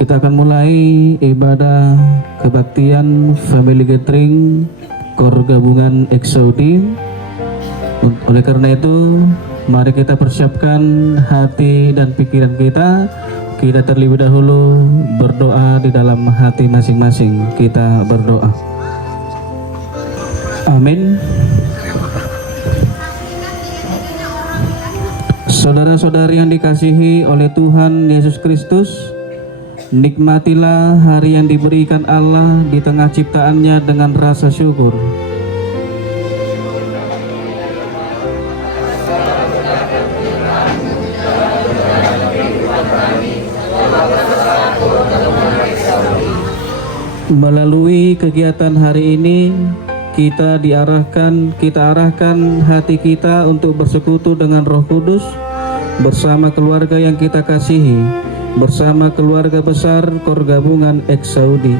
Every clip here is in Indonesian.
Kita akan mulai ibadah kebaktian Family Gathering Kor Gabungan Exaudi. Oleh karena itu, mari kita persiapkan hati dan pikiran kita. Kita terlebih dahulu berdoa di dalam hati masing-masing. Kita berdoa. Amin. Saudara-saudari yang dikasihi oleh Tuhan Yesus Kristus, nikmatilah hari yang diberikan Allah di tengah ciptaannya dengan rasa syukur. Melalui kegiatan hari ini, kita arahkan hati kita untuk bersekutu dengan Roh Kudus bersama keluarga yang kita kasihi, bersama keluarga besar Kor Gabungan Exaudi.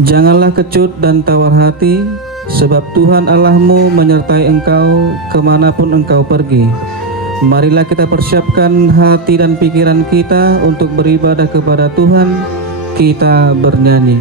Janganlah kecut dan tawar hati, sebab Tuhan Allahmu menyertai engkau kemanapun engkau pergi. Marilah kita persiapkan hati dan pikiran kita untuk beribadah kepada Tuhan. Kita bernyanyi.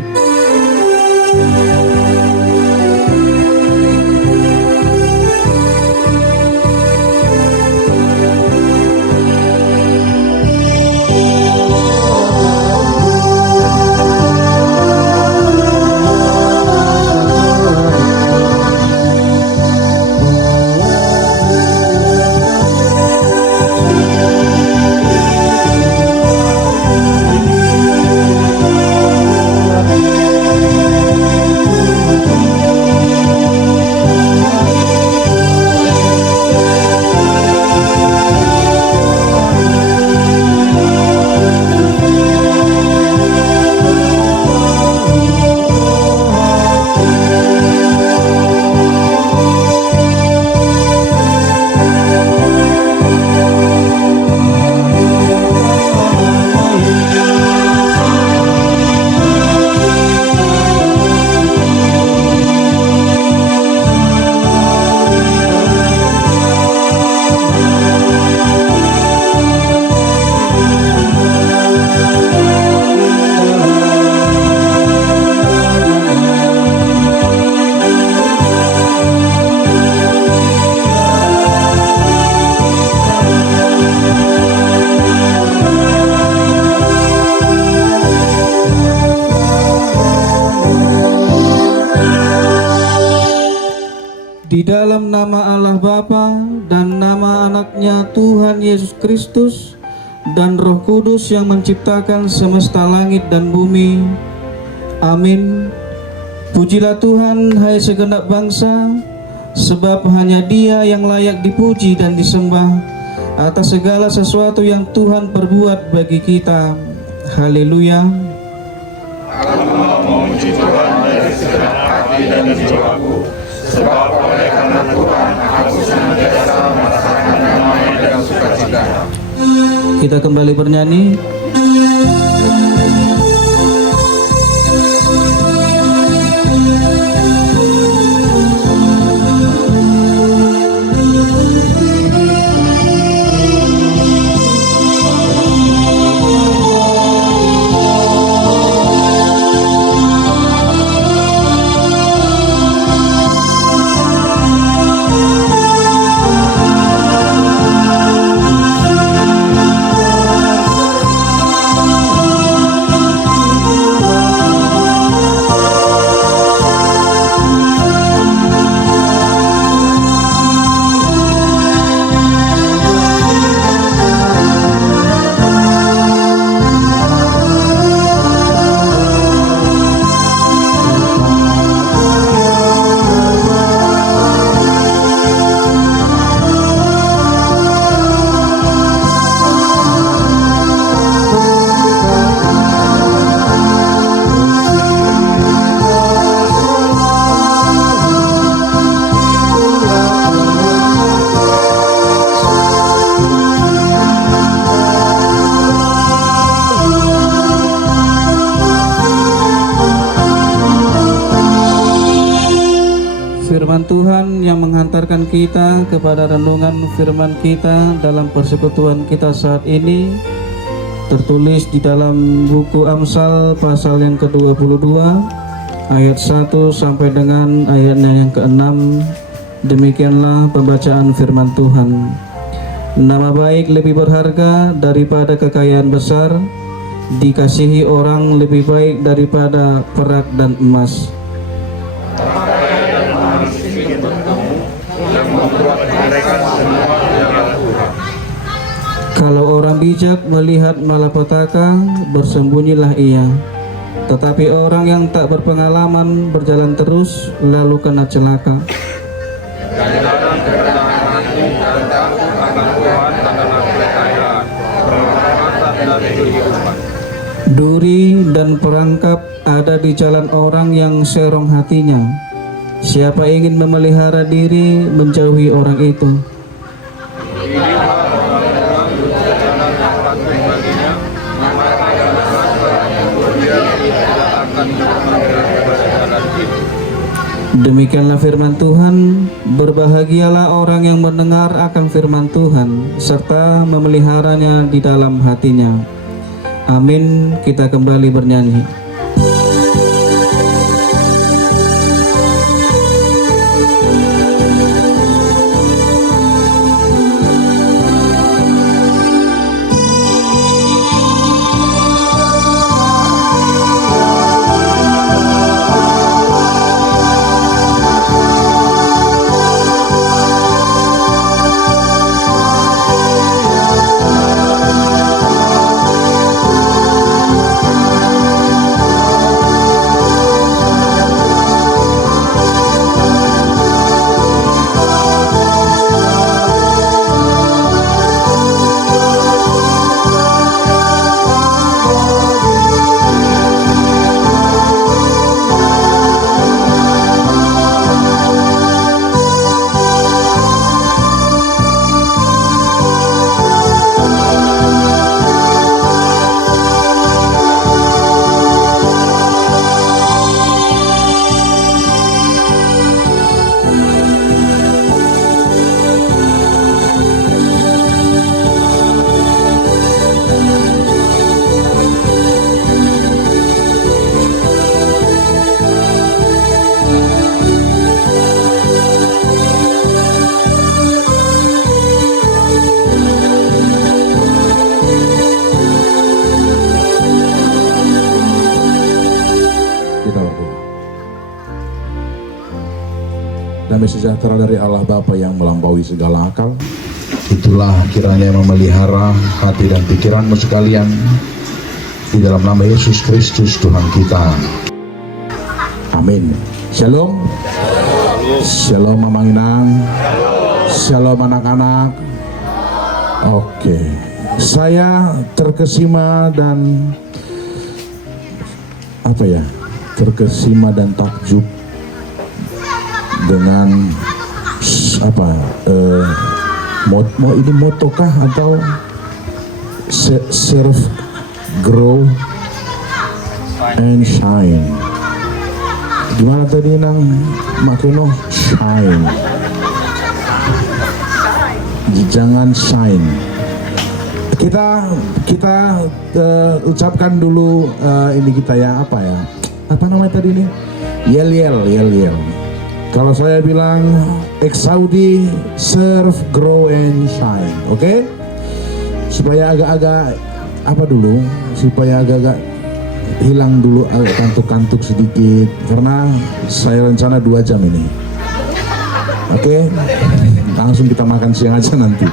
Di dalam nama Allah Bapa dan nama anaknya Tuhan Yesus Kristus dan Roh Kudus yang menciptakan semesta langit dan bumi. Amin. Pujilah Tuhan hai segenap bangsa, sebab hanya Dia yang layak dipuji dan disembah atas segala sesuatu yang Tuhan perbuat bagi kita. Haleluya. Aku mau memuji Tuhan dari segenap hati dan jiwaku, sebab oleh karena Tuhan aku senantiasa merasakan damai dan sukacita. Kita kembali bernyanyi. firman Tuhan yang menghantarkan kita kepada renungan firman kita dalam persekutuan kita saat ini tertulis di dalam buku Amsal pasal yang ke-22 ayat 1 sampai dengan ayatnya yang ke-6. Demikianlah pembacaan firman Tuhan. Nama baik lebih berharga daripada kekayaan besar, dikasihi orang lebih baik daripada perak dan emas. Kalau orang bijak melihat malapetaka, bersembunyilah ia. Tetapi orang yang tak berpengalaman berjalan terus, lalu kena celaka. Duri dan perangkap ada di jalan orang yang serong hatinya. Siapa ingin memelihara diri, menjauhi orang itu. Demikianlah firman Tuhan. Berbahagialah orang yang mendengar akan firman Tuhan serta memeliharanya di dalam hatinya. Amin. Kita kembali bernyanyi. Damai sejahtera dari Allah Bapa yang melampaui segala akal, itulah kiranya memelihara hati dan pikiranmu sekalian di dalam nama Yesus Kristus Tuhan kita. Amin. Shalom. Shalom Mama Inang. Shalom anak-anak. Oke, saya terkesima dan terkesima dan takjub dengan ini motokah atau serve, grow and shine. Gimana tadi nang makino? Shine. Jangan shine. Kita ucapkan dulu ini kita ya, apa namanya tadi nih? Yel. Kalau saya bilang Exaudi, serve, grow and shine, oke? Supaya agak-agak supaya agak-agak hilang dulu agak kantuk-kantuk sedikit, karena saya rencana 2 jam ini. Oke? Langsung kita makan siang aja nanti.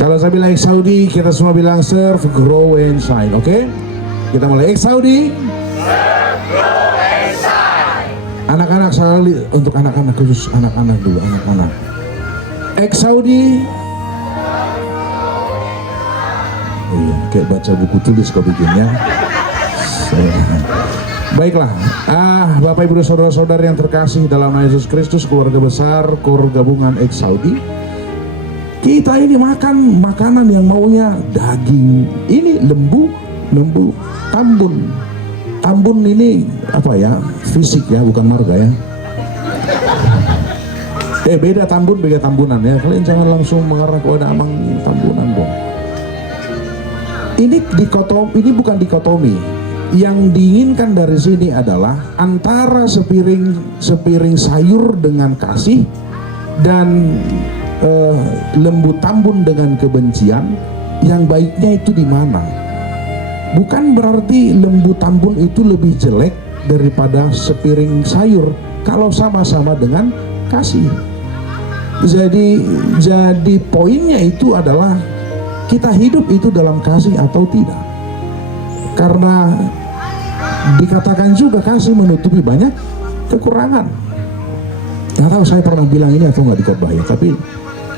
Kalau saya bilang Exaudi, kita semua bilang serve, grow and shine, oke? Kita mulai. Exaudi, serve, grow and shine. Anak-anak, untuk anak-anak, khusus anak-anak dulu, anak-anak. Exaudi. Oh iya, kayak baca buku tulis kau bikinnya. Baiklah, Bapak Ibu dan saudara-saudara yang terkasih dalam Yesus Kristus, keluarga besar Kor Gabungan Exaudi. Kita ini makan makanan yang maunya daging. Ini lembu, tambun ini fisik ya, bukan marga ya. Beda Tambun, beda Tambunan ya. Kalian jangan langsung mengarah kepada Amang Tambunan dong. Ini bukan dikotomi. Yang diinginkan dari sini adalah antara sepiring sayur dengan kasih dan lembu Tambun dengan kebencian. Yang baiknya itu di mana? Bukan berarti lembu Tambun itu lebih jelek daripada sepiring sayur kalau sama-sama dengan kasih. Jadi poinnya itu adalah kita hidup itu dalam kasih atau tidak. Karena dikatakan juga kasih menutupi banyak kekurangan. Nggak tahu saya pernah bilang ini atau nggak di khotbah ya, tapi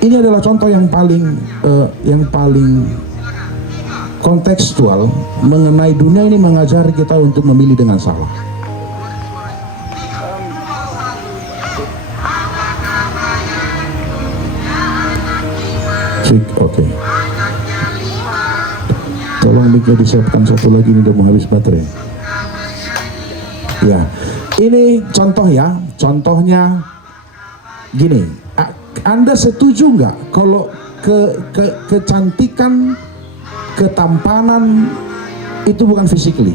ini adalah contoh yang paling kontekstual mengenai dunia ini mengajari kita untuk memilih dengan salah. Oke. Tolong mic-nya disiapkan satu lagi, ini udah mau habis baterai. Ya, ini contoh ya. Contohnya gini. Anda setuju nggak kalau kecantikan, ketampanan itu bukan physically?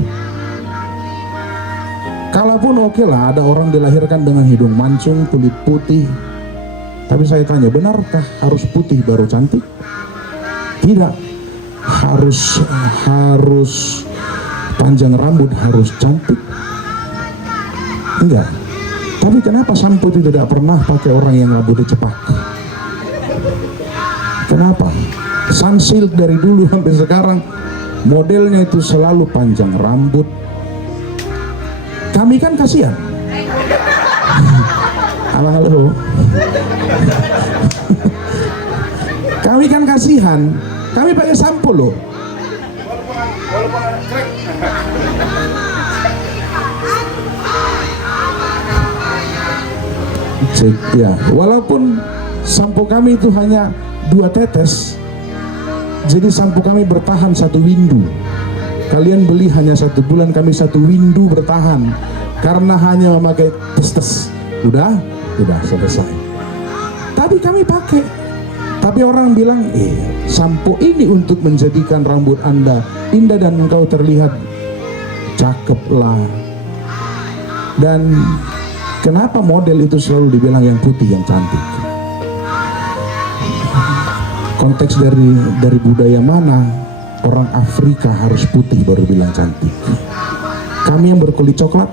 Kalaupun oke lah, ada orang dilahirkan dengan hidung mancung, kulit putih. Tapi saya tanya, benarkah harus putih baru cantik? Tidak. Harus panjang rambut harus cantik? Enggak. Tapi kenapa sampo itu tidak pernah pakai orang yang rambutnya cepak? Kenapa? Sunsilk dari dulu sampai sekarang modelnya itu selalu panjang rambut. Kami kan kasihan. Halo. Kami kan kasihan. Kami pakai sampo loh. Cek ya, walaupun sampo kami itu hanya 2 tetes, jadi sampo kami bertahan 1 windu. Kalian beli hanya 1 bulan, kami 1 windu bertahan karena hanya memakai tes. Udah selesai. Tapi kami pakai. Tapi orang bilang, sampo ini untuk menjadikan rambut Anda indah dan engkau terlihat cakep lah. Dan kenapa model itu selalu dibilang yang putih yang cantik? Konteks dari budaya mana orang Afrika harus putih baru bilang cantik? Kami yang berkulit coklat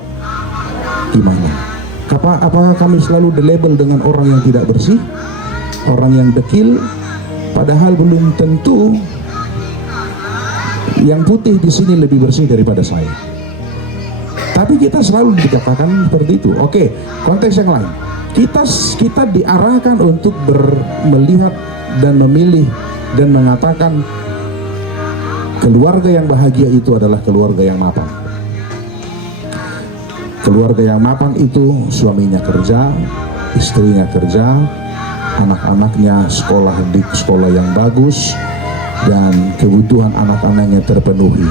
gimana? Apakah kami selalu dilabel dengan orang yang tidak bersih, orang yang dekil? Padahal belum tentu yang putih di sini lebih bersih daripada saya. Tapi kita selalu dikatakan seperti itu. Oke, konteks yang lain. Kita diarahkan untuk melihat dan memilih dan mengatakan keluarga yang bahagia itu adalah keluarga yang mapan. Keluarga yang mapan itu suaminya kerja, istrinya kerja, anak-anaknya sekolah di sekolah yang bagus, dan kebutuhan anak-anaknya terpenuhi.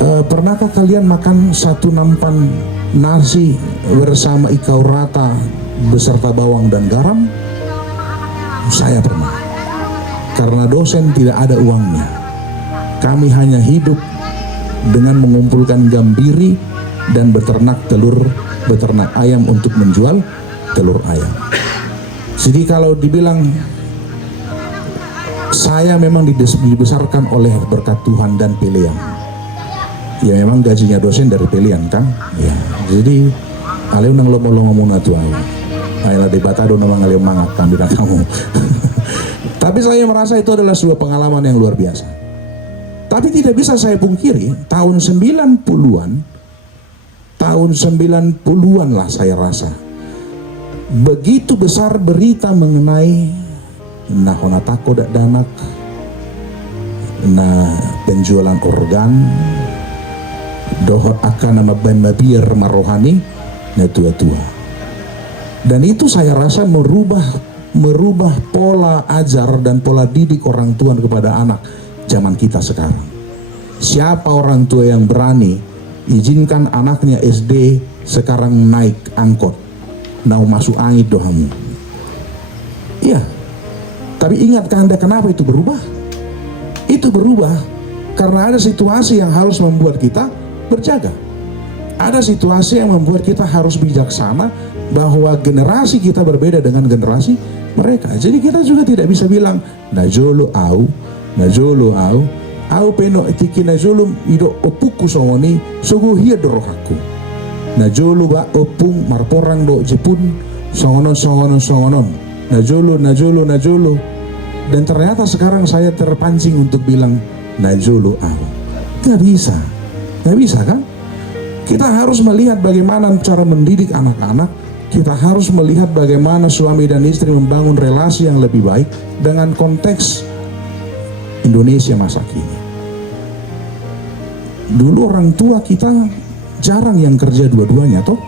Pernahkah kalian makan 1 nampan nasi bersama ikau rata beserta bawang dan garam? Saya pernah. Karena dosen tidak ada uangnya, kami hanya hidup dengan mengumpulkan gambiri dan beternak ayam untuk menjual telur ayam. Jadi kalau dibilang saya memang dibesarkan oleh berkat Tuhan dan pilihan, ya memang gajinya dosen dari pilihan kan, ya. Jadi aleu nang lomo-lomo muna tuh ayolah debatado namang aleu mangat kami dan kamu. Tapi saya merasa itu adalah sebuah pengalaman yang luar biasa. Tapi tidak bisa saya pungkiri, tahun 90-an lah saya rasa, begitu besar berita mengenai honatako dak danak, penjualan organ, dohot akan nama mabir marohani, tua-tua. Dan itu saya rasa merubah pola ajar dan pola didik orang tua kepada anak zaman kita sekarang. Siapa orang tua yang berani izinkan anaknya SD sekarang naik angkot nau masuk angin doamu. Iya, tapi ingatkah Anda kenapa itu berubah? Itu berubah karena ada situasi yang harus membuat kita berjaga. Ada situasi yang membuat kita harus bijaksana bahwa generasi kita berbeda dengan generasi mereka. Jadi kita juga tidak bisa bilang najolo au peno etiki najolo ido opuku songoni sogo hia dorohaku. Najolo ba opung marporang do jepun songonon. Najolo. Dan ternyata sekarang saya terpancing untuk bilang najolo au. Gak bisa kan? Kita harus melihat bagaimana cara mendidik anak-anak. Kita harus melihat bagaimana suami dan istri membangun relasi yang lebih baik dengan konteks Indonesia masa kini. Dulu orang tua kita jarang yang kerja dua-duanya toh.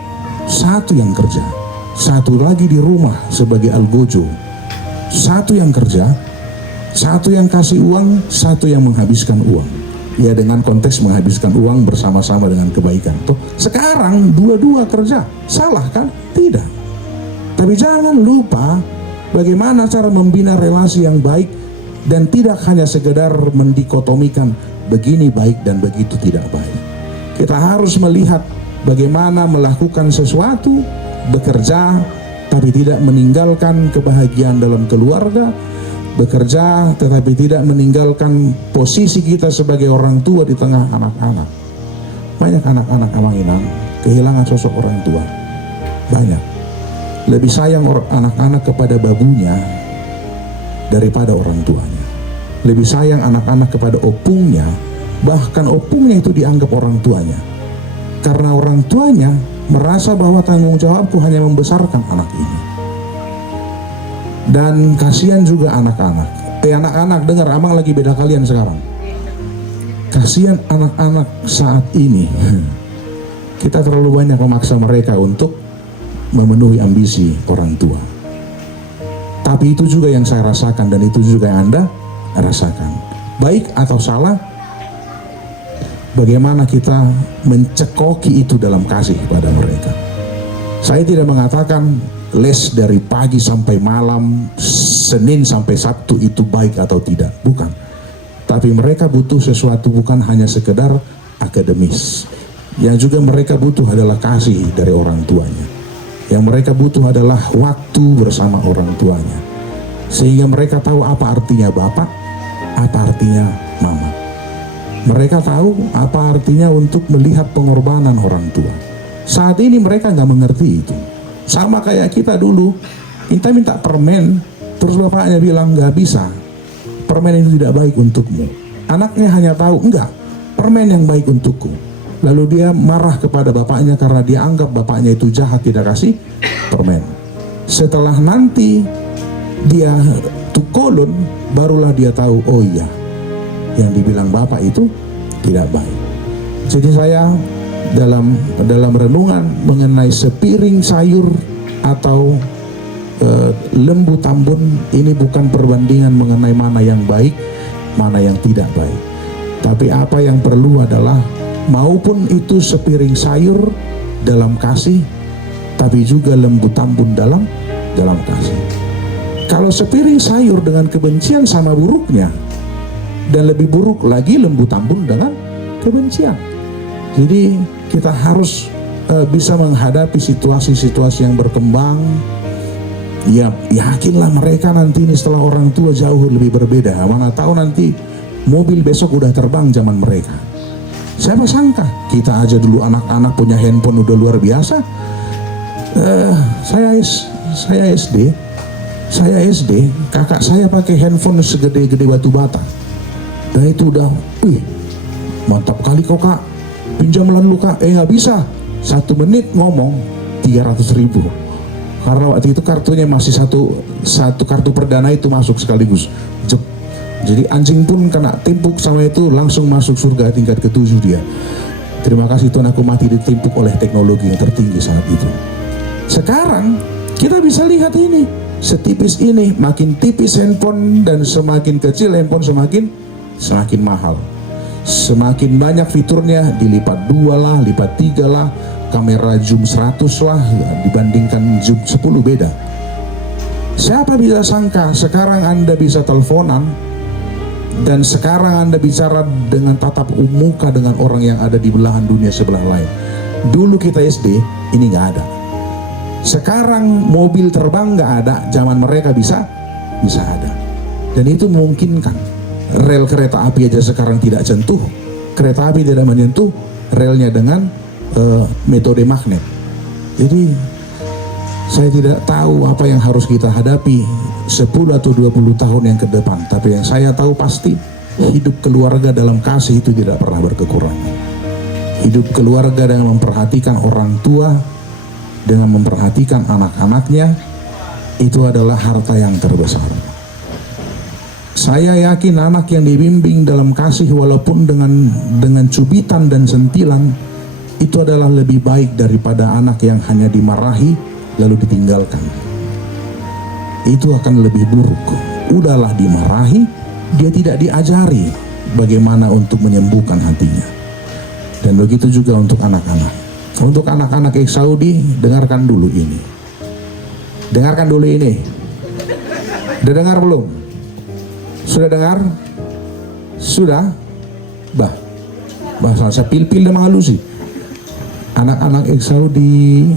Satu yang kerja, satu lagi di rumah sebagai algojo. Satu yang kerja, satu yang kasih uang, satu yang menghabiskan uang. Ya dengan konteks menghabiskan uang bersama-sama dengan kebaikan. Toh sekarang dua-dua kerja, salah kan? Tidak. Tapi jangan lupa bagaimana cara membina relasi yang baik dan tidak hanya sekedar mendikotomikan begini baik dan begitu tidak baik. Kita harus melihat bagaimana melakukan sesuatu, bekerja, tapi tidak meninggalkan kebahagiaan dalam keluarga, bekerja tetapi tidak meninggalkan posisi kita sebagai orang tua di tengah anak-anak. Banyak anak-anak Amanginang kehilangan sosok orang tua. Banyak. Lebih sayang anak-anak kepada babunya daripada orang tuanya. Lebih sayang anak-anak kepada opungnya, bahkan opungnya itu dianggap orang tuanya. Karena orang tuanya merasa bahwa tanggung jawabku hanya membesarkan anak ini. Dan kasihan juga anak-anak. Anak-anak dengar, Amang lagi beda kalian sekarang. Kasihan anak-anak saat ini. Kita terlalu banyak memaksa mereka untuk memenuhi ambisi orang tua. Tapi itu juga yang saya rasakan dan itu juga yang Anda rasakan. Baik atau salah, bagaimana kita mencekoki itu dalam kasih pada mereka. Saya tidak mengatakan les dari pagi sampai malam, Senin sampai Sabtu itu baik atau tidak, bukan. Tapi mereka butuh sesuatu bukan hanya sekedar akademis. Yang juga mereka butuh adalah kasih dari orang tuanya. Yang mereka butuh adalah waktu bersama orang tuanya. Sehingga mereka tahu apa artinya bapak, apa artinya mama. Mereka tahu apa artinya untuk melihat pengorbanan orang tua. Saat ini mereka nggak mengerti itu. Sama kayak kita dulu, kita minta permen, terus bapaknya bilang nggak bisa, permen itu tidak baik untukmu. Anaknya hanya tahu enggak, permen yang baik untukku. Lalu dia marah kepada bapaknya karena dia anggap bapaknya itu jahat tidak kasih permen. Setelah nanti dia tukolon, barulah dia tahu, oh iya, yang dibilang bapak itu tidak baik. Jadi saya dalam renungan mengenai sepiring sayur atau lembu tambun, ini bukan perbandingan mengenai mana yang baik, mana yang tidak baik. Tapi apa yang perlu adalah maupun itu sepiring sayur dalam kasih, tapi juga lembu tambun dalam kasih. Kalau sepiring sayur dengan kebencian sama buruknya, dan lebih buruk lagi lembu tambun dengan kebencian. Jadi kita harus bisa menghadapi situasi-situasi yang berkembang. Ya yakinlah mereka nanti ini setelah orang tua jauh lebih berbeda. Mana tahu nanti mobil besok udah terbang zaman mereka. Siapa sangka kita aja dulu anak-anak punya handphone udah luar biasa. Saya SD, kakak saya pakai handphone segede-gede batu bata. Dan itu udah, mantap kali kok kak, pinjam lalu kak, nggak bisa, 1 menit ngomong 300.000. Karena waktu itu kartunya masih satu kartu perdana itu masuk sekaligus. Jadi anjing pun kena timpuk sama itu langsung masuk surga tingkat ke-7 dia. Terima kasih Tuhan, aku mati ditimpuk oleh teknologi yang tertinggi saat itu. Sekarang kita bisa lihat ini, setipis ini, makin tipis handphone dan semakin kecil handphone semakin mahal. Semakin banyak fiturnya, dilipat 2 lah, lipat 3 lah. kamera zoom 100 lah dibandingkan zoom 10 beda. Siapa bisa sangka sekarang Anda bisa teleponan dan sekarang Anda bicara dengan tatap muka dengan orang yang ada di belahan dunia sebelah lain. Dulu kita SD ini nggak ada. Sekarang mobil terbang nggak ada, zaman mereka bisa ada. Dan itu memungkinkan. Rel kereta api aja sekarang tidak sentuh, kereta api tidak menyentuh relnya dengan metode magnet. Jadi saya tidak tahu apa yang harus kita hadapi 10 atau 20 tahun yang ke depan. Tapi yang saya tahu pasti hidup keluarga dalam kasih itu tidak pernah berkekurangan. Hidup keluarga dengan memperhatikan orang tua, dengan memperhatikan anak-anaknya, itu adalah harta yang terbesar. Saya yakin anak yang dibimbing dalam kasih walaupun dengan cubitan dan sentilan itu adalah lebih baik daripada anak yang hanya dimarahi lalu ditinggalkan. Itu akan lebih buruk. Udahlah dimarahi, dia tidak diajari bagaimana untuk menyembuhkan hatinya. Dan begitu juga untuk anak-anak. Untuk anak-anak Saudi, dengarkan dulu ini. Dengarkan dulu ini. Udah dengar belum? Sudah dengar? Sudah? Bahasa saya pil-pil dan mengalusi. Anak-anak Saudi,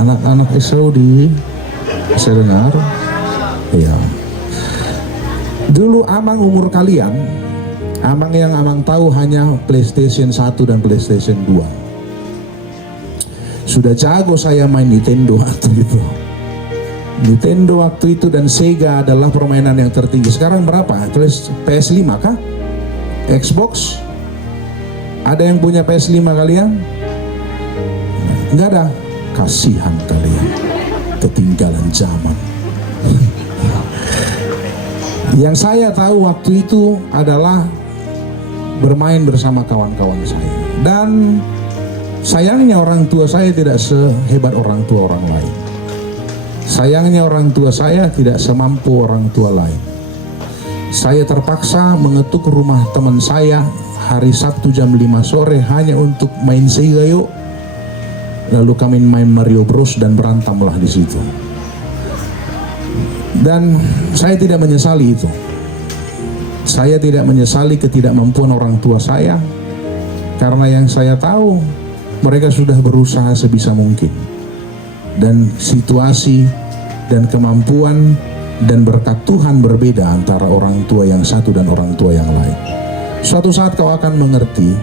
anak-anak Saudi, saya dengar. Ya. Dulu amang umur kalian, amang yang amang tahu hanya PlayStation 1 dan PlayStation 2. Sudah jago saya main Nintendo waktu itu. Nintendo waktu itu dan Sega adalah permainan yang tertinggi. Sekarang berapa? PS5 kah? Xbox? Ada yang punya PS5 kalian? Enggak ada? Kasihan kalian, ketinggalan zaman. Yang saya tahu waktu itu adalah bermain bersama kawan-kawan saya. Dan sayangnya orang tua saya tidak sehebat orang tua orang lain. Sayangnya orang tua saya tidak semampu orang tua lain. Saya terpaksa mengetuk rumah teman saya hari Sabtu jam 5 sore hanya untuk main Sega yuk. Lalu kami main Mario Bros dan berantamlah di situ. Dan saya tidak menyesali itu. Saya tidak menyesali ketidakmampuan orang tua saya, karena yang saya tahu mereka sudah berusaha sebisa mungkin. Dan situasi dan kemampuan dan berkat Tuhan berbeda antara orang tua yang satu dan orang tua yang lain. Suatu saat kau akan mengerti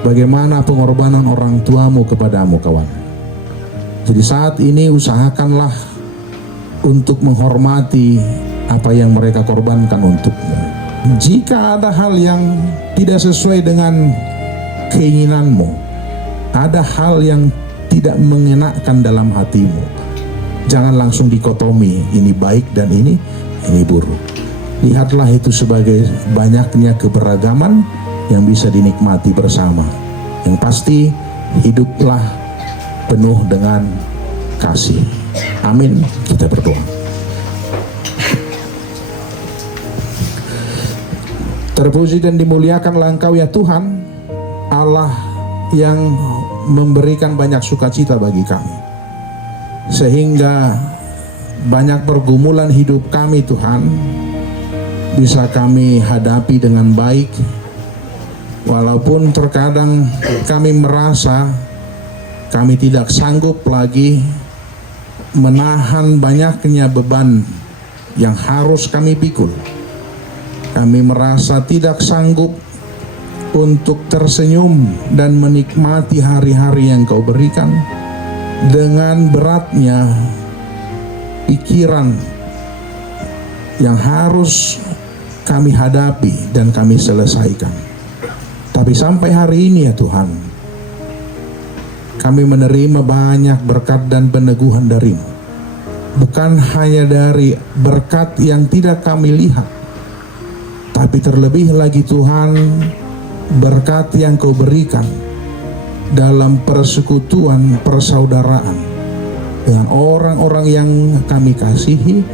bagaimana pengorbanan orang tuamu kepadamu, kawan. Jadi saat ini usahakanlah untuk menghormati apa yang mereka korbankan untukmu. Jika ada hal yang tidak sesuai dengan keinginanmu, ada hal yang tidak mengenakan dalam hatimu, jangan langsung dikotomi ini baik dan ini buruk. Lihatlah itu sebagai banyaknya keberagaman yang bisa dinikmati bersama. Yang pasti hiduplah penuh dengan kasih. Amin. Kita berdoa. Terpuji dan dimuliakanlah Engkau ya Tuhan, Allah yang memberikan banyak sukacita bagi kami, sehingga banyak pergumulan hidup kami Tuhan bisa kami hadapi dengan baik. Walaupun terkadang kami merasa kami tidak sanggup lagi menahan banyaknya beban yang harus kami pikul. Kami merasa tidak sanggup untuk tersenyum dan menikmati hari-hari yang Kau berikan dengan beratnya pikiran yang harus kami hadapi dan kami selesaikan. Tapi sampai hari ini ya Tuhan, kami menerima banyak berkat dan peneguhan dari-Mu. Bukan hanya dari berkat yang tidak kami lihat, tapi terlebih lagi Tuhan, berkat yang Kau berikan dalam persekutuan persaudaraan dengan orang-orang yang kami kasihi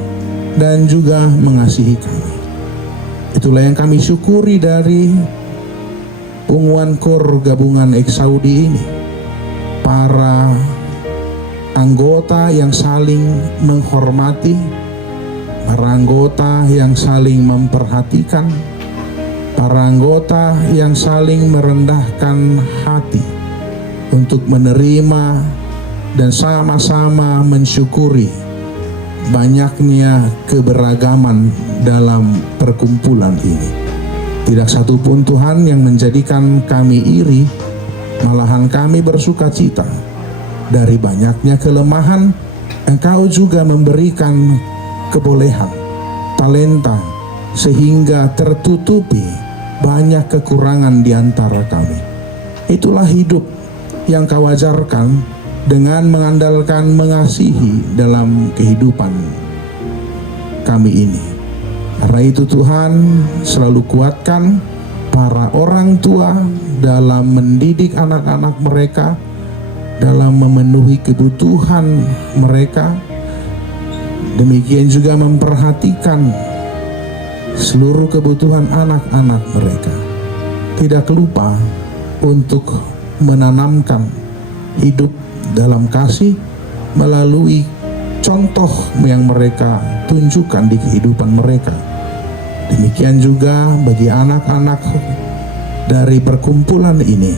dan juga mengasihi kami. Itulah yang kami syukuri dari Unguan Kor gabungan Eksaudi ini, para anggota yang saling menghormati, para anggota yang saling memperhatikan, para anggota yang saling merendahkan hati untuk menerima dan sama-sama mensyukuri banyaknya keberagaman dalam perkumpulan ini. Tidak satu pun Tuhan yang menjadikan kami iri, malahan kami bersuka cita. Dari banyaknya kelemahan, Engkau juga memberikan kebolehan, talenta, sehingga tertutupi banyak kekurangan di antara kami. Itulah hidup yang Kau ajarkan dengan mengandalkan mengasihi dalam kehidupan kami ini. Karena itu Tuhan, selalu kuatkan para orang tua dalam mendidik anak-anak mereka, dalam memenuhi kebutuhan mereka. Demikian juga memperhatikan seluruh kebutuhan anak-anak mereka. Tidak lupa untuk menanamkan hidup dalam kasih melalui contoh yang mereka tunjukkan di kehidupan mereka. Demikian juga bagi anak-anak dari perkumpulan ini,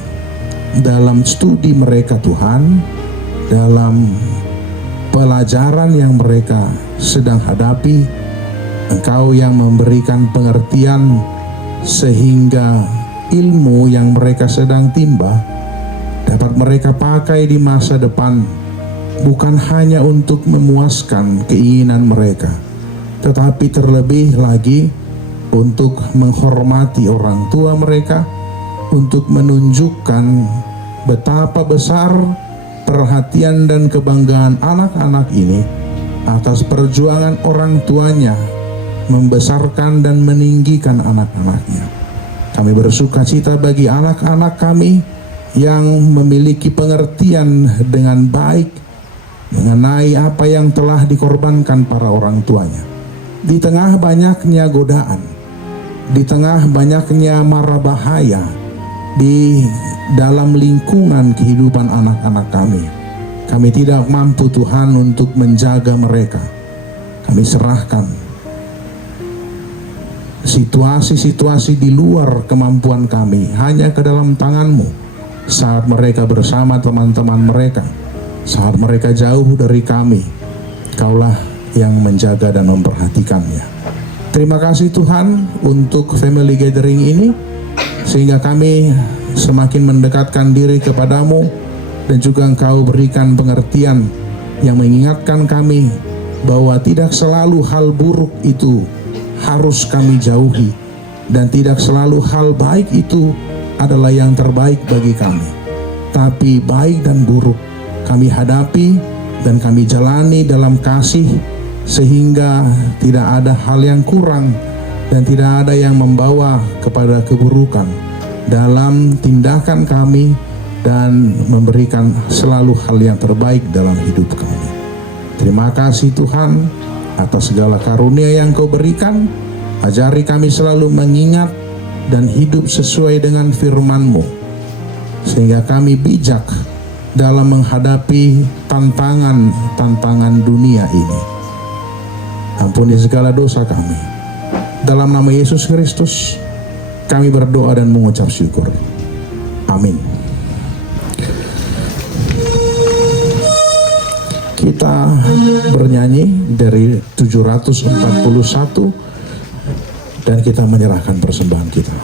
dalam studi mereka Tuhan, dalam pelajaran yang mereka sedang hadapi, Engkau yang memberikan pengertian sehingga ilmu yang mereka sedang timba dapat mereka pakai di masa depan, bukan hanya untuk memuaskan keinginan mereka, tetapi terlebih lagi untuk menghormati orang tua mereka, untuk menunjukkan betapa besar perhatian dan kebanggaan anak-anak ini atas perjuangan orang tuanya membesarkan dan meninggikan anak-anaknya. Kami bersuka cita bagi anak-anak kami yang memiliki pengertian dengan baik mengenai apa yang telah dikorbankan para orang tuanya. Di tengah banyaknya godaan, di tengah banyaknya mara bahaya di dalam lingkungan kehidupan anak-anak kami tidak mampu Tuhan untuk menjaga mereka. Kami serahkan situasi-situasi di luar kemampuan kami hanya ke dalam tangan-Mu. Saat mereka bersama teman-teman mereka, saat mereka jauh dari kami, Kaulah yang menjaga dan memperhatikannya. Terima kasih Tuhan untuk family gathering ini, sehingga kami semakin mendekatkan diri kepadamu, dan juga Engkau berikan pengertian yang mengingatkan kami bahwa tidak selalu hal buruk itu harus kami jauhi, dan tidak selalu hal baik itu adalah yang terbaik bagi kami. Tapi baik dan buruk kami hadapi dan kami jalani dalam kasih, sehingga tidak ada hal yang kurang dan tidak ada yang membawa kepada keburukan dalam tindakan kami, dan memberikan selalu hal yang terbaik dalam hidup kami. Terima kasih Tuhan atas segala karunia yang Kau berikan. Ajari kami selalu mengingat dan hidup sesuai dengan firman-Mu, sehingga kami bijak dalam menghadapi tantangan dunia ini. Ampuni segala dosa kami. Dalam nama Yesus Kristus kami berdoa dan mengucap syukur. Amin. Kita bernyanyi dari 741 dan kita menyerahkan persembahan kita.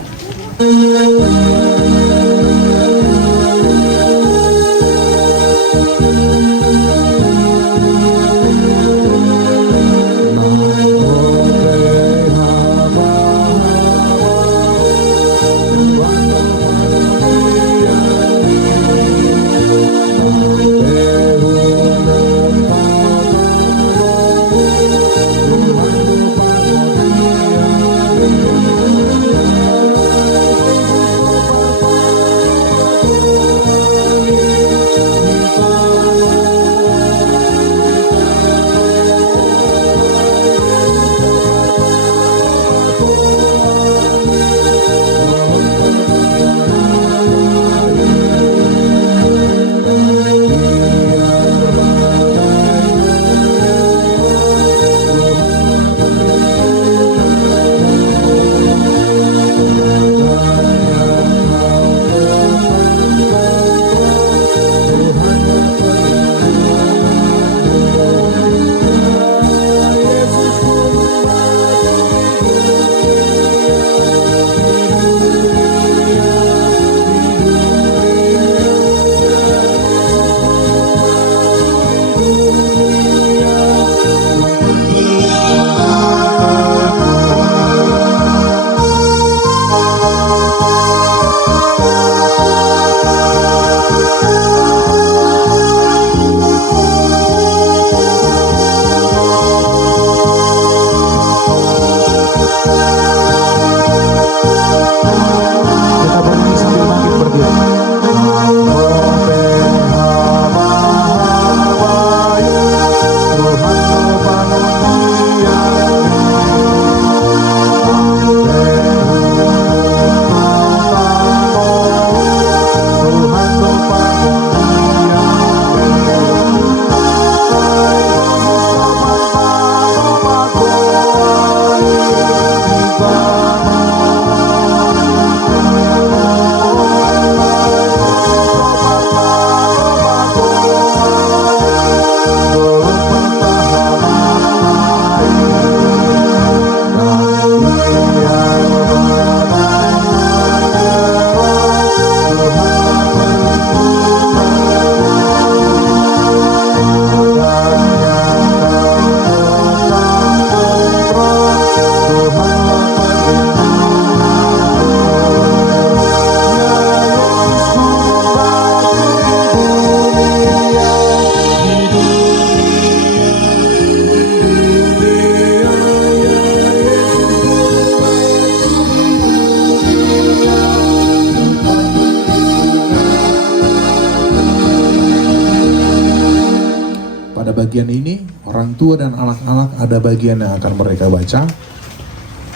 bagian ini, orang tua dan anak-anak ada bagian yang akan mereka baca.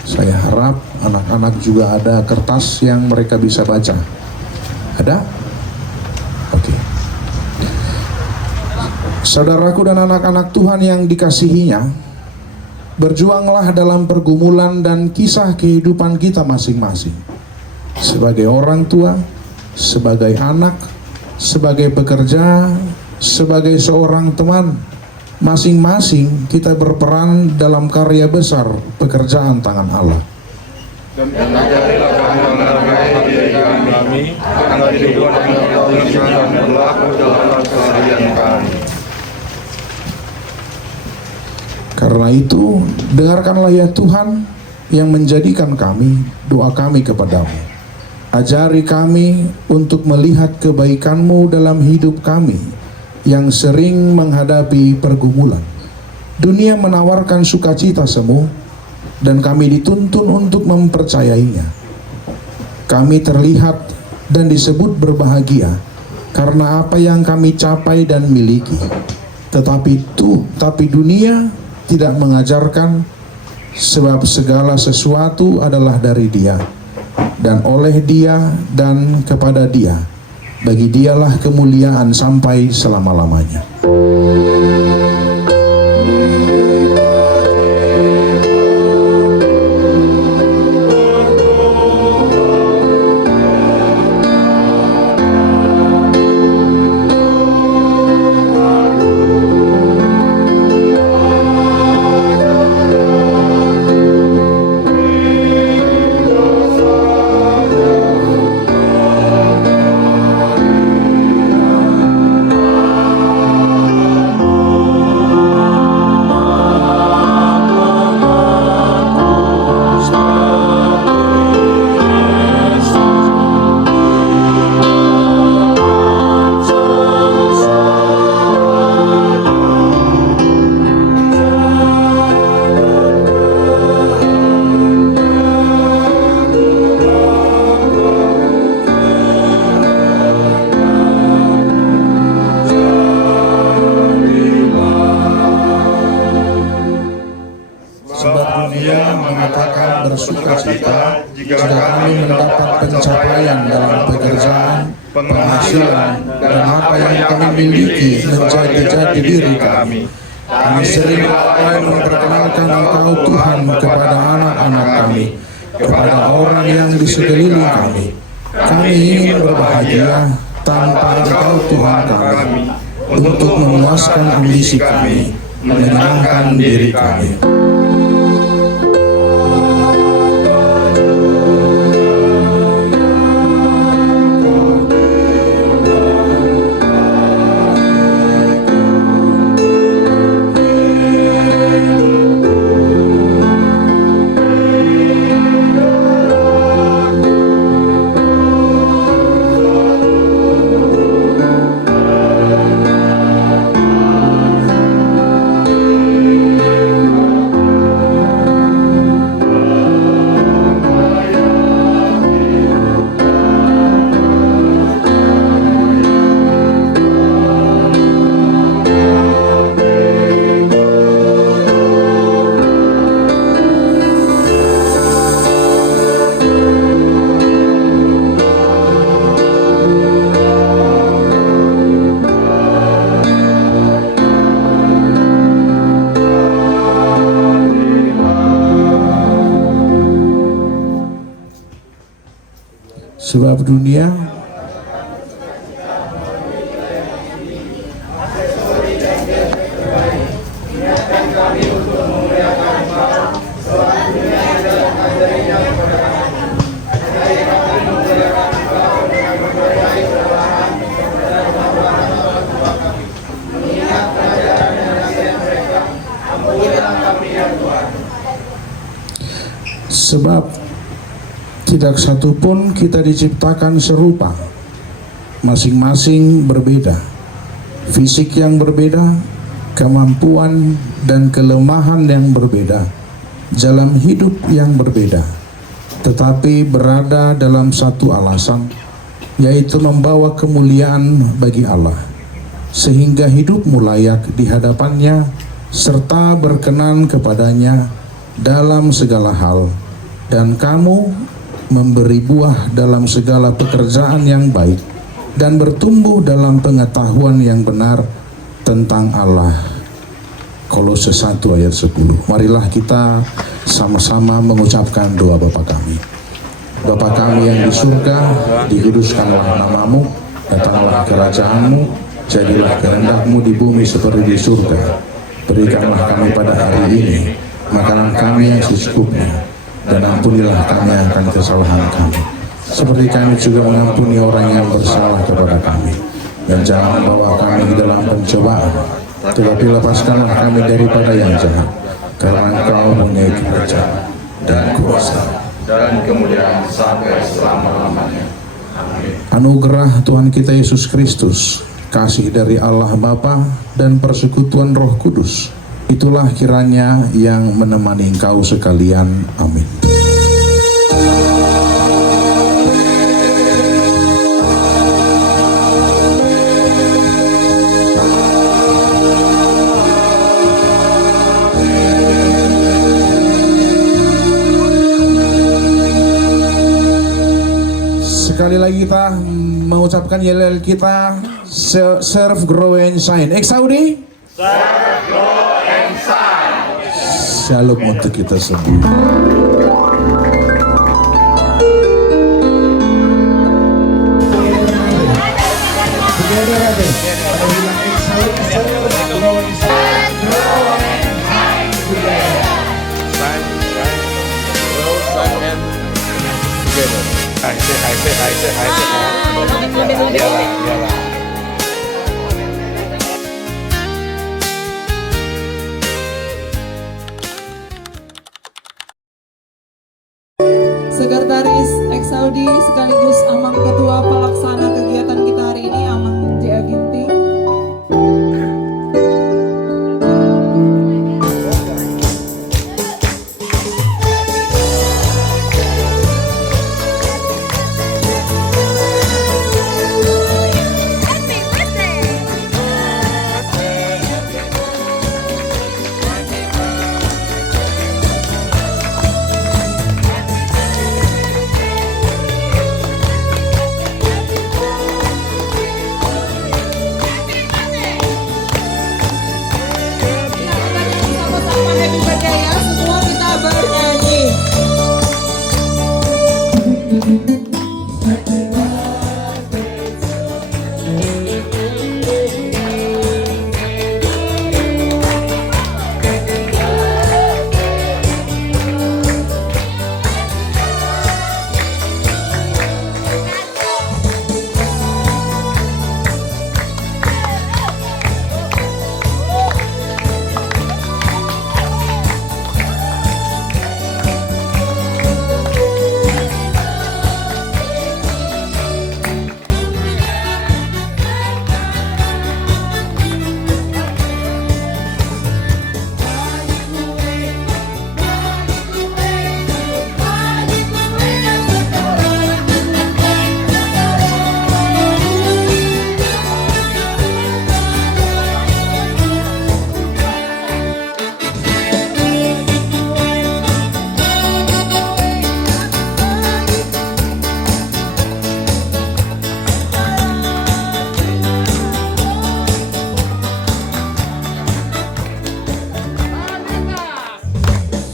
Saya harap anak-anak juga ada kertas yang mereka bisa baca. Ada? Oke. Saudaraku dan anak-anak Tuhan yang dikasihinya, berjuanglah dalam pergumulan dan kisah kehidupan kita masing-masing. Sebagai orang tua, sebagai anak, sebagai pekerja, sebagai seorang teman, masing-masing kita berperan dalam karya besar pekerjaan tangan Allah. Dan ajarilah kami menghargai diri kami, karena kehidupan yang kau inginkan berlaku dalam keseharian kami. Karena itu, dengarkanlah ya Tuhan yang menjadikan kami, doa kami kepadamu. Ajari kami untuk melihat kebaikan-Mu dalam hidup kami yang sering menghadapi pergumulan. Dunia menawarkan sukacita semu dan kami dituntun untuk mempercayainya. Kami terlihat dan disebut berbahagia karena apa yang kami capai dan miliki. Tapi dunia tidak mengajarkan, sebab segala sesuatu adalah dari Dia dan oleh Dia dan kepada Dia. Bagi Dialah kemuliaan sampai selama-lamanya. Bersukacita jika kami mendapat pencapaian dalam pekerjaan, penghasilan, dan apa yang kami miliki menjadi jati diri kami. Kami sering lalai memperkenalkan Engkau Tuhan kepada anak-anak kami, kepada orang yang di sekeliling kami. Kami ingin berbahagia tanpa Engkau Tuhan kami, untuk memuaskan ambisi kami, menyenangkan diri kami. Sebab dunia sebab tidak satu pun kita diciptakan serupa, masing-masing berbeda, fisik yang berbeda, kemampuan dan kelemahan yang berbeda, jalan hidup yang berbeda, tetapi berada dalam satu alasan, yaitu membawa kemuliaan bagi Allah. sehingga hidupmu layak di hadapannya, serta berkenan kepadanya dalam segala hal, dan kamu memberi buah dalam segala pekerjaan yang baik, dan bertumbuh dalam pengetahuan yang benar tentang Allah. Kolose 1 ayat 10. Marilah kita sama-sama mengucapkan doa Bapa kami. Bapa kami yang di surga, dikuduskanlah namamu, datanglah kerajaanmu, jadilah kehendakmu di bumi seperti di surga. Berikanlah kami pada hari ini makanan kami yang secukupnya, dan ampunilah kami akan kesalahan kami, seperti kami juga mengampuni orang yang bersalah kepada kami. Dan jangan bawa kami ke dalam pencobaan, tetapi lepaskanlah kami daripada yang jahat, karena Engkau mempunyai kerajaan dan kuasa dan kemuliaan sampai selama-lamanya. Amin. Anugerah Tuhan kita Yesus Kristus, kasih dari Allah Bapa, dan persekutuan Roh Kudus, itulah kiranya yang menemani engkau sekalian. Amin. Sekali lagi kita mengucapkan yel-yel kita, serve, grow and shine. Exaudi, Serve, grow, and shine. shalom untuk kita semua. Sekretaris Exaudi sekaligus Amang Ketua Pelaksana kegiatan kita hari ini, Amang J.A. Ginting. Sama-sama happy birthday ya, semua kita bernyanyi.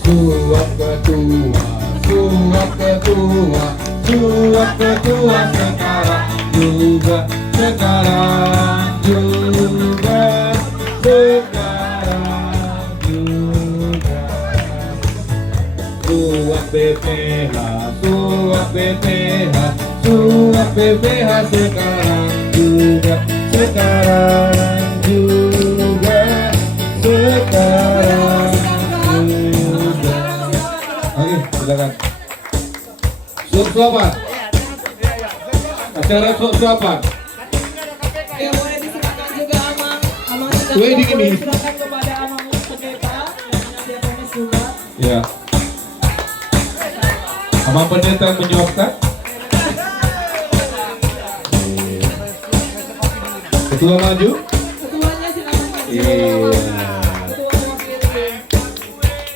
Suap ketua, suap ketua, suap ketua sekarang juga, sekarang juga, sekarang juga. Suap BPH, suap BPH, suap BPH sekarang juga, sekarang juga, sekarang. Oke, silakan. Suap-suapan. Acara suap-suapan. Ya boleh disilakan juga Amang. Amang sedang Weh, dingin nih. silakan kepada Amang Pendeta yang nanti akan juga. Ya. Amang Pendeta menyuapkan. Ketua maju. Iya.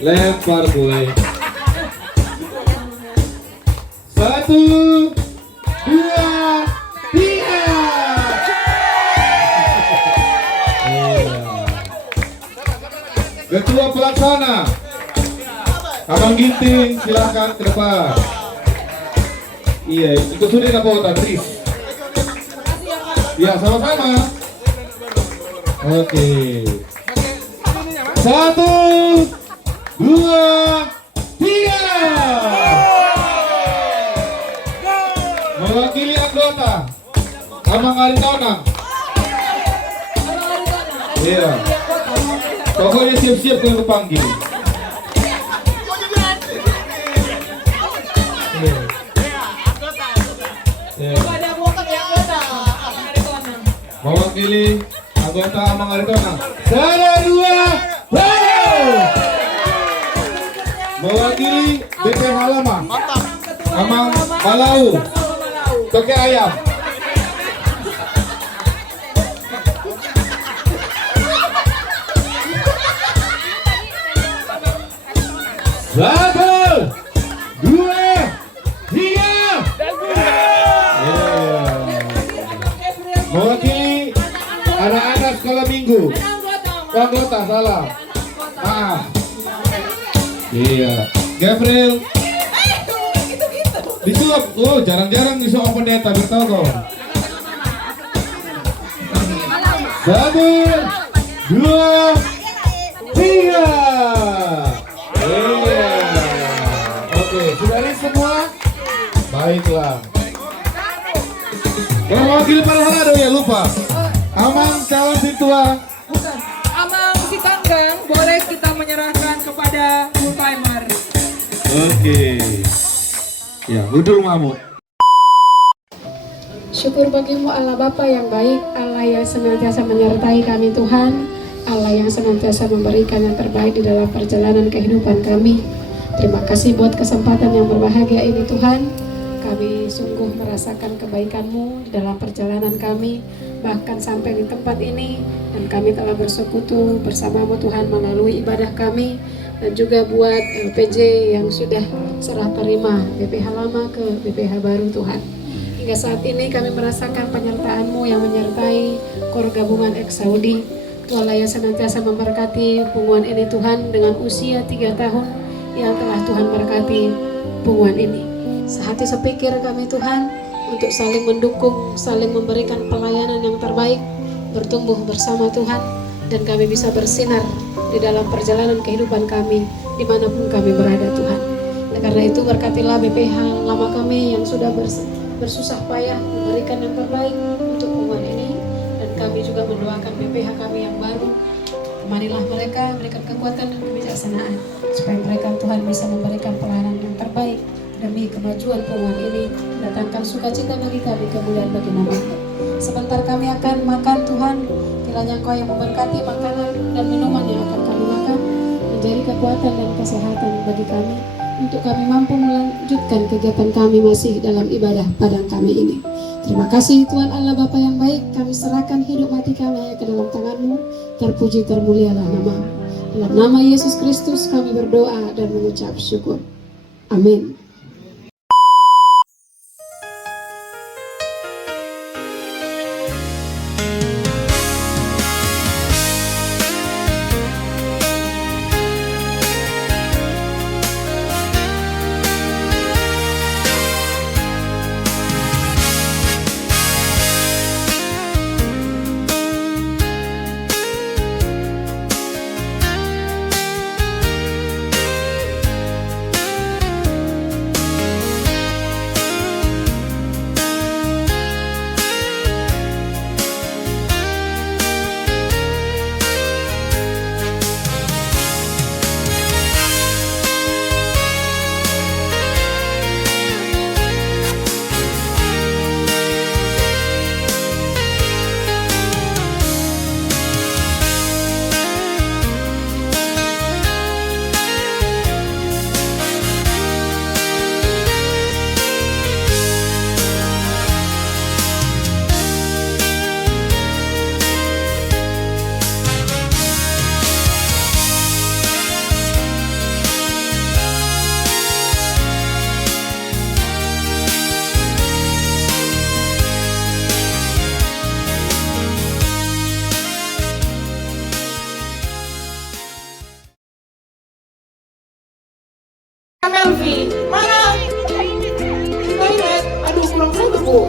Lempar kue. 1, 2, 3. Ketua pelaksana Abang Ginting, silakan ke depan. Iya, ikut sudi nggak Pak Tris? Ya, sama-sama. Oke. 1, 2, 3. Mewakili anggota Amang Aritonang. Iya. Pokoknya siap-siap kalau kepanggil. Mewakili anggota Amang Aritonang. 1, 2, wow! Mewakili BPH Lama Amang Malau Toke Ayam. Satu, 2, 3. Mewakili anak-anak sekolah minggu. Anggota salah. Iya. Gabriel. Disuap. Oh, jarang-jarang disuap pendeta, bertahu kau. 1, 2, 3. Oke, sudah ini semua? Baiklah. Mewakili para hado ya lupa. Amang calon situa. Bukan. Amang si Tanggang boleh kita menyerahkan kepada full timer. Oke. Ya, udul mamu. Syukur bagimu Allah Bapa yang baik, Allah yang senantiasa menyertai kami Tuhan, Allah yang senantiasa memberikan yang terbaik di dalam perjalanan kehidupan kami. Terima kasih buat kesempatan yang berbahagia ini Tuhan. Kami sungguh merasakan kebaikan-Mu di dalam perjalanan kami, bahkan sampai di tempat ini, dan kami telah bersekutu bersama-Mu Tuhan melalui ibadah kami, dan juga buat LPJ yang sudah serah terima BPH lama ke BPH baru Tuhan. Hingga saat ini kami merasakan penyertaan-Mu yang menyertai KOR Gabungan X Saudi. Tuhanlah yang senantiasa memberkati punggungan ini Tuhan dengan usia 3 tahun yang telah Tuhan berkati punggungan ini. Sehati sepikir kami Tuhan untuk saling mendukung, saling memberikan pelayanan yang terbaik, bertumbuh bersama Tuhan, dan kami bisa bersinar di dalam perjalanan kehidupan kami dimanapun kami berada Tuhan. Dan karena itu berkatilah BPH lama kami yang sudah bersusah payah memberikan yang terbaik untuk punggungan ini, dan kami juga mendoakan BPH kami yang baru. Temanilah mereka, berikan kekuatan dan kebijaksanaan supaya mereka Tuhan bisa memberikan pelayanan yang terbaik demi kemajuan punggungan ini, datangkan sukacita bagi kami, kemuliaan bagi nama-Mu. Sebentar kami akan makan Tuhan, kiranya Engkau yang memberkati makanan dan minuman yang akan kami makan, menjadi kekuatan dan kesehatan bagi kami, untuk kami mampu melanjutkan kegiatan kami masih dalam ibadah padang kami ini. Terima kasih Tuhan Allah Bapa yang baik, kami serahkan hidup mati kami ke dalam tangan-Mu, terpuji termulialah nama-Mu. Dalam nama Yesus Kristus kami berdoa dan mengucap syukur. Amin. selfie. Mana? Di toilet. Aduh, kurang satu, Bu.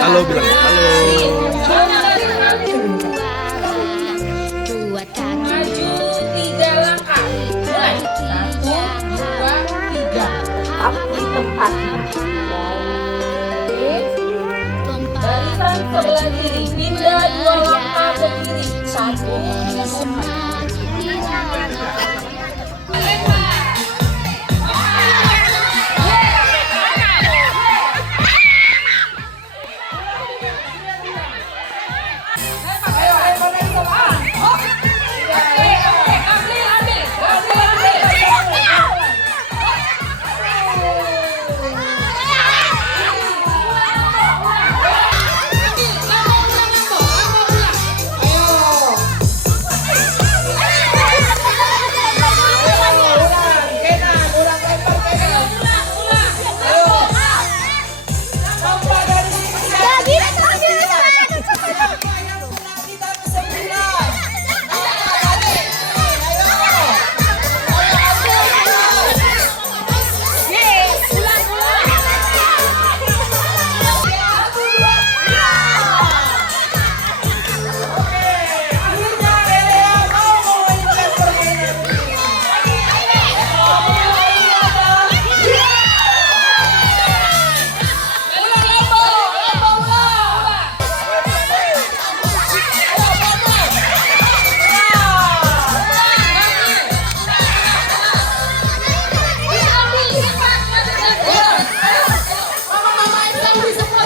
Halo bilang halo. Maju 3 langkah. Mulai. 1, 2, 3. Up di tempat. Barisan sebelah kiri. Pindah 2 langkah ke kiri. 1.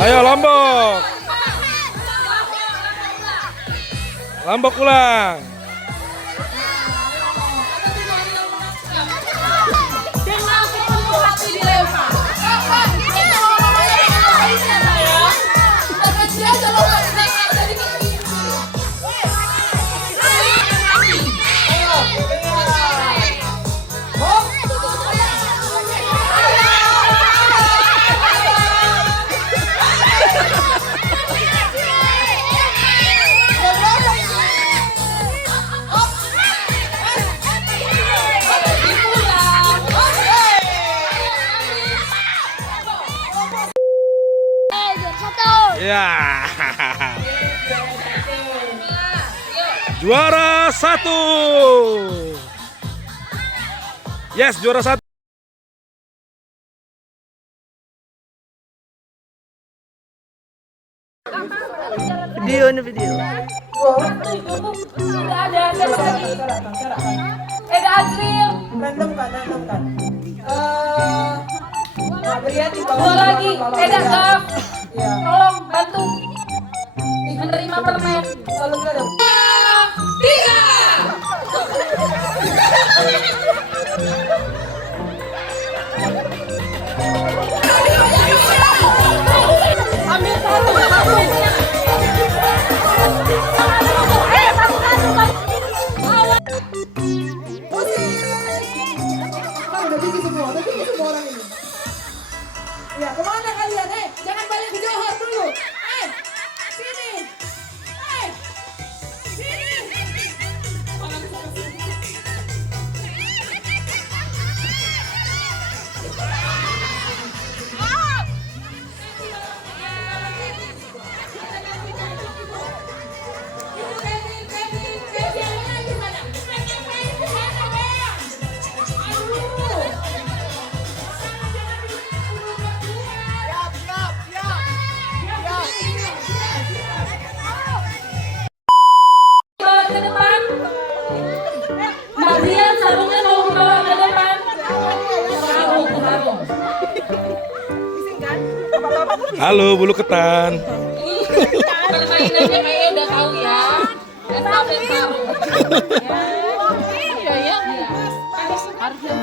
Ayo Lombok. Lombok ulang. Ya. Juara 1. Yes, juara 1. Video nih video. Ada Adril. Random kan? Brian di bawah. 2 lagi. Ada Gaf. Ya. Tolong bantu menerima permen. Kalau enggak ada. 3. Ambil satu. Udah tinggi semua orang ini. Ya, kemana kalian? Jangan balik ke Johor dulu. Sini. Ke depan. Mbak Brian, sarungnya mau dibawa ke depan. Sarung. Halo bulu ketan. Permainannya kayaknya udah tahu ya. Estafet sarung. Iya. Harusnya.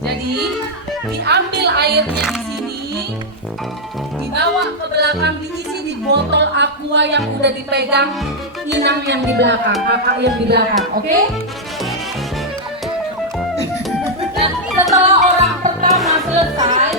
Jadi diambil airnya di sini, dibawa ke belakang, diisi di botol aqua yang udah dipegang Inang yang di belakang, kakak yang di belakang, oke? Dan setelah orang pertama selesai,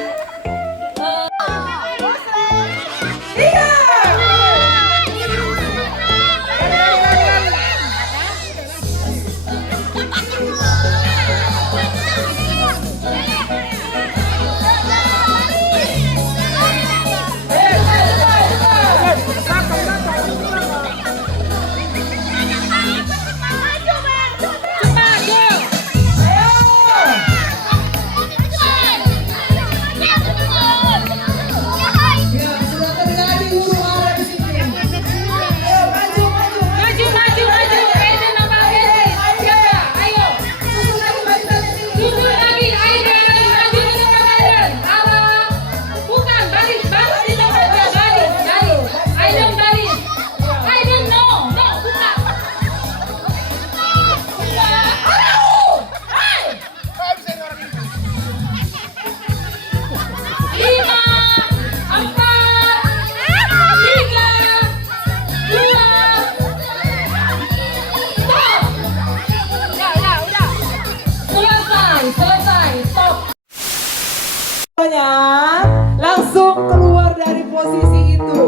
langsung keluar dari posisi itu.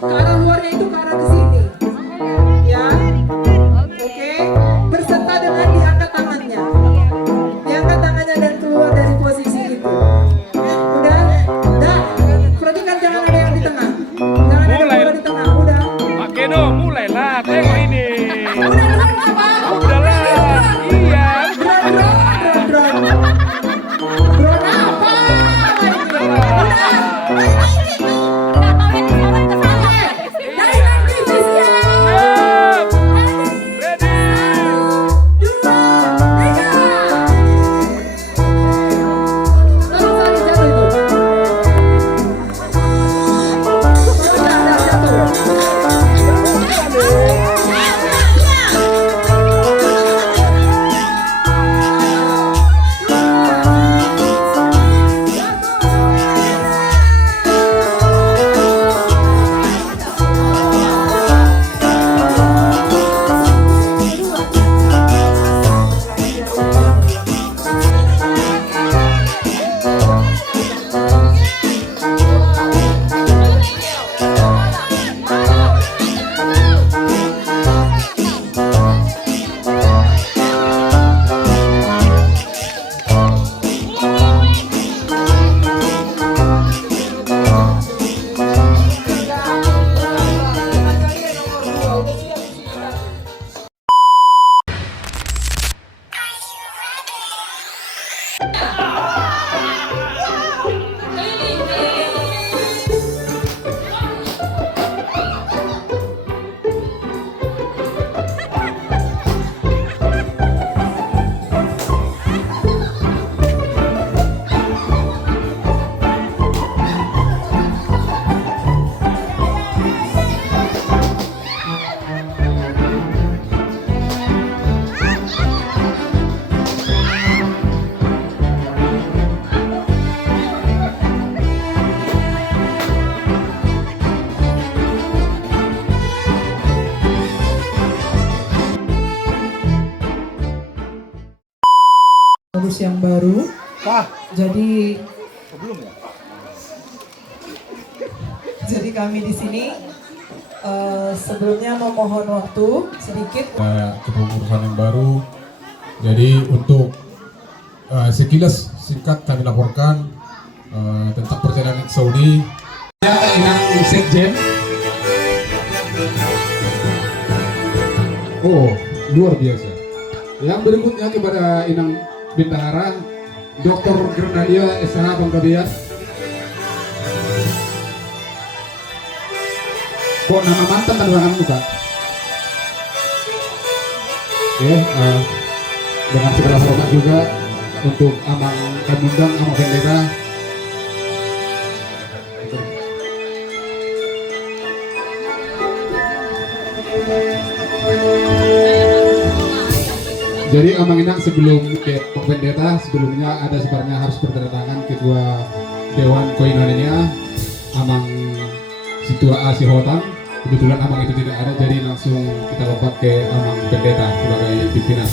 Ke arah luarnya itu ke arah ke sini. Ya. Oke. Berserta dengan diangkat tangannya. Diangkat tangannya dan keluar dari posisi itu. Udah? Udah. Perhatikan jangan ada yang di tengah. Jangan ada yang di tengah. Udah. Pak Keno, mulailah, tengok ini. Udah drone apa? Udahlah, iya. Drone apa? Modus yang baru. Jadi kami di sini sebelumnya memohon waktu sedikit. Kepengurusan yang baru. Jadi untuk sekilas singkat kami laporkan tentang perjalanan ke Saudi. Inang Sekjen. Oh, luar biasa. Yang berikutnya kepada Inang Bendahara, Dr. Gernadia SH Bangkabian. Kok nama mantan tanda tangan muka? Oke, dengan segala hormat juga untuk Amang Kamundang, Amang Pendeta. Jadi Amang Inang sebelum ke Pendeta, sebelumnya ada sebenarnya harus bertanda Ketua Dewan Koinonia Amang Situa A Sihotan. Kebetulan Amang itu tidak ada, jadi langsung kita lompat ke Amang Pendeta sebagai pimpinan.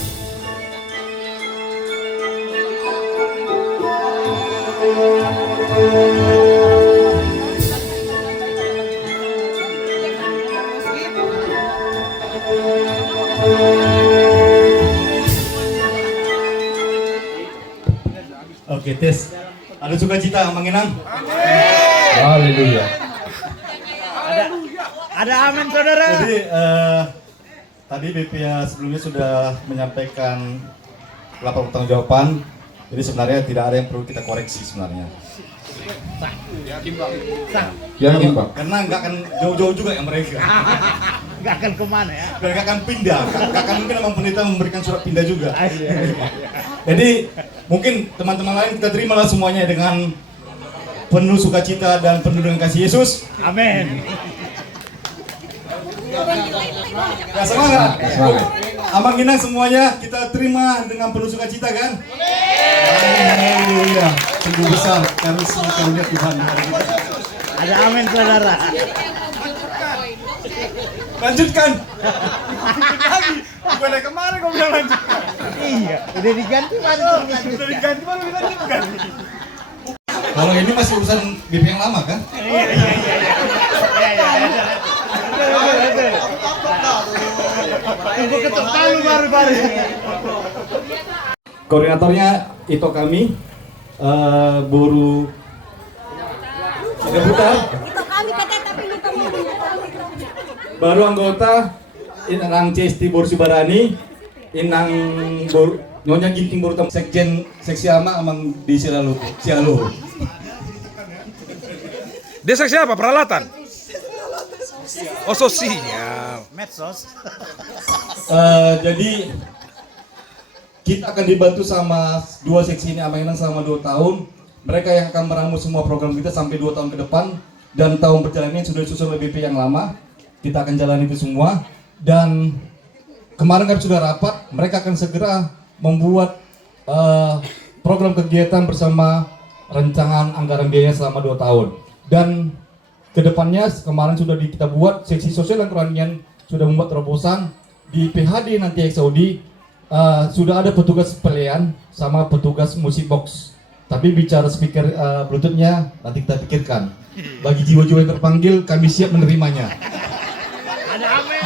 Oke, tes. Ada sukacita Amang Inang? Haleluya. Ada amin saudara. Jadi tadi BPA sebelumnya sudah menyampaikan laporan pertanggungjawaban. Jadi sebenarnya tidak ada yang perlu kita koreksi sebenarnya. Yakin Pak? Karena nggak akan jauh-jauh juga ya mereka. Gak akan kemana ya? Dan nggak akan pindah. Nggak akan mungkin Amang Pendeta memberikan surat pindah juga. Jadi mungkin teman-teman lain kita terimalah semuanya dengan penuh sukacita dan penuh dengan kasih Yesus. Amin. Ya semangat. Amang Inang semuanya kita terima dengan penuh sukacita kan? Haleluya. Sungguh besar karunia Tuhan. Ada amin saudara. Lanjutkan. Bukan dari kemarin kau bilang lanjutkan. Iya, udah diganti mana? Udah diganti baru dilanjutkan. Kalau ini masih urusan BP yang lama kan? Iya. Tunggu ketuk palu baru. Koordinatornya itu kami Buru Tidak Buta. Itu kami katanya tapi lupa ngomong. Baru anggota Inang Cesti Borsubarani, Inang Nyonya Ginting Borutam Sekjen Seksi Ama Amang di Sialu. Dia seksi apa? Peralatan? Oh, sosial. Medsos. Jadi kita akan dibantu sama dua seksi ini Amang Inang selama 2 tahun. Mereka yang akan meramu semua program kita sampai 2 tahun ke depan. Dan tahun perjalanannya sudah disusun oleh BP yang lama. Kita akan jalan itu semua. Dan kemarin kami sudah rapat. Mereka akan segera membuat program kegiatan bersama rancangan anggaran biaya selama 2 tahun. Dan kedepannya kemarin sudah kita buat seksi sosial dan kerohanian sudah membuat terobosan di PHD nanti Saudi. Sudah ada petugas pelayan sama petugas musik box. Tapi bicara speaker Bluetooth-nya nanti kita pikirkan. Bagi jiwa-jiwa yang terpanggil kami siap menerimanya. Ada amin.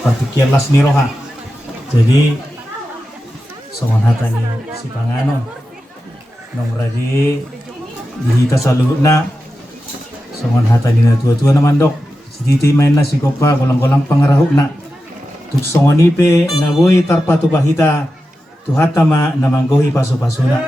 Patukian las niroha. Jadi songon hatani si pangano. Nomor di hita saluna. Songon hatani na tua-tua naman dok. Si titi main na si kopa golang-golang pangarahuk na. Tuksongonipe nagoy tarpatu bahita tuhatama namanggohi pasu-pasuna.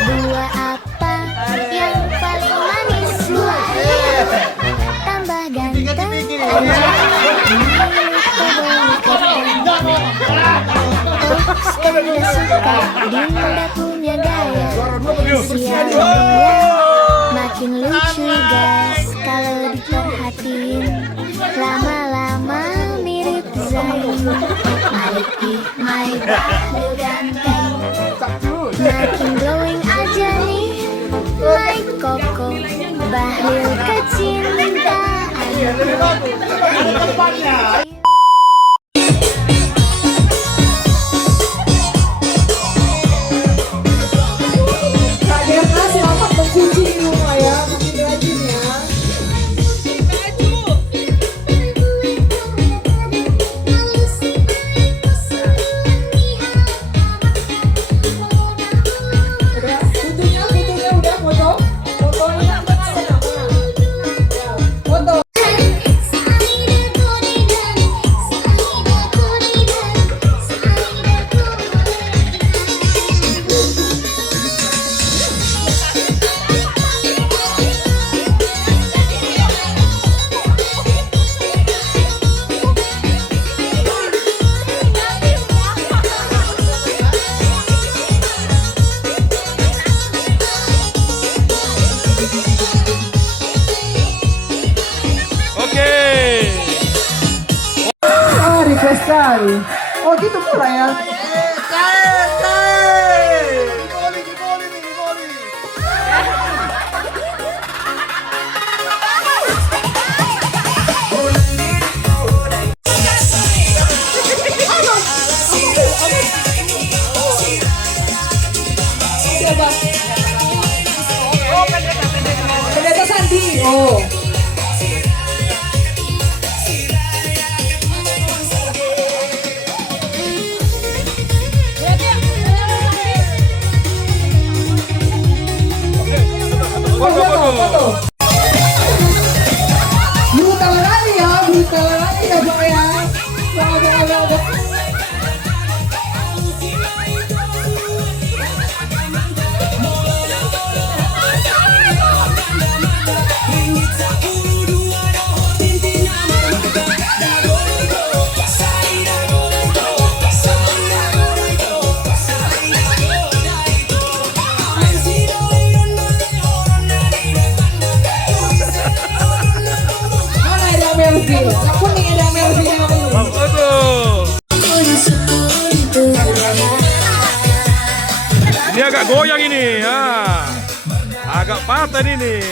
Buah apa yang paling manis? Tambah ganteng. Sekali suka Dinda punya gaya. Siang dia makin lucu guys kalau diperhatiin. Lama-lama mirip Zain. My bahu ganteng. Makin glowing aja nih like Koko. Bahlil kecintaan. Kak Gerna selamat mencuci di rumah ya, makin rajin ya. Udah, fotonya udah foto. Fotonya mana? Ya, foto. mulai. Oh gitu mulai ya. Siapa? Pendeta Sandi. Oh. Brutal lagi ya Pak ya. Agak. Mana ada Melvi? Kuning ada Melvi yang ini. Ini agak goyang ini, ya. Agak patah ini.